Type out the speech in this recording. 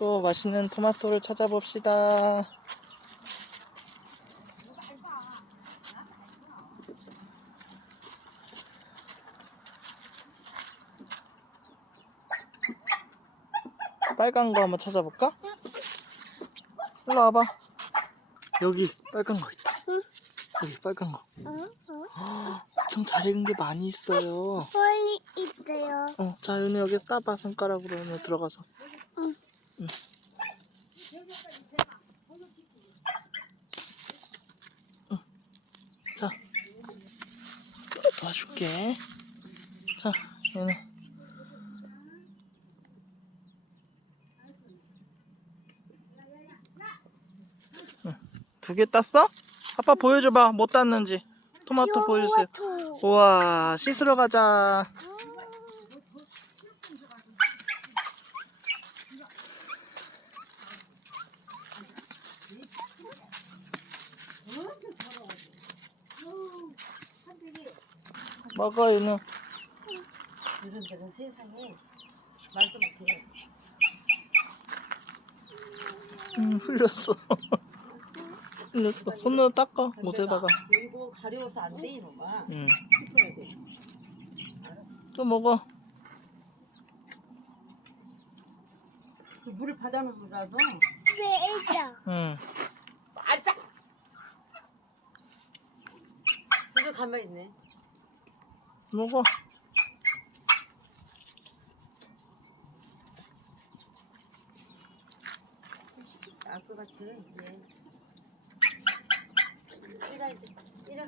또 맛있는 토마토를 찾아봅시다. 빨간 거 한번 찾아볼까? 일로 와봐. 여기 빨간 거 있다. 여기 빨간 거. 어? 엄청 잘 익은 게 많이 있어요. 홀 있어요. 어, 자, 윤우 여기 따봐 손가락으로 윤우 들어가서. 응. 자, 도와줄게. 자, 윤우. 두개 땄어? 아빠 보여줘봐. 못 땄는지. 토마토 보여주세요. 우와, 씻으러 가자. 먹어, 윤우. 이런 데는 세상에 말도 못해. 음, 흘렸어. 흘렸어. 손으로 닦아, 못에다가. 이거 가려워서 안 돼, 이놈아. 응. 씻어야 돼. 또 먹어. 그 물을 받아놓으라도 왜 있다? 응. 아짜! 이거 가만히 있네. 먹어. 것 같아, 이제. 이라, 이제. 이라.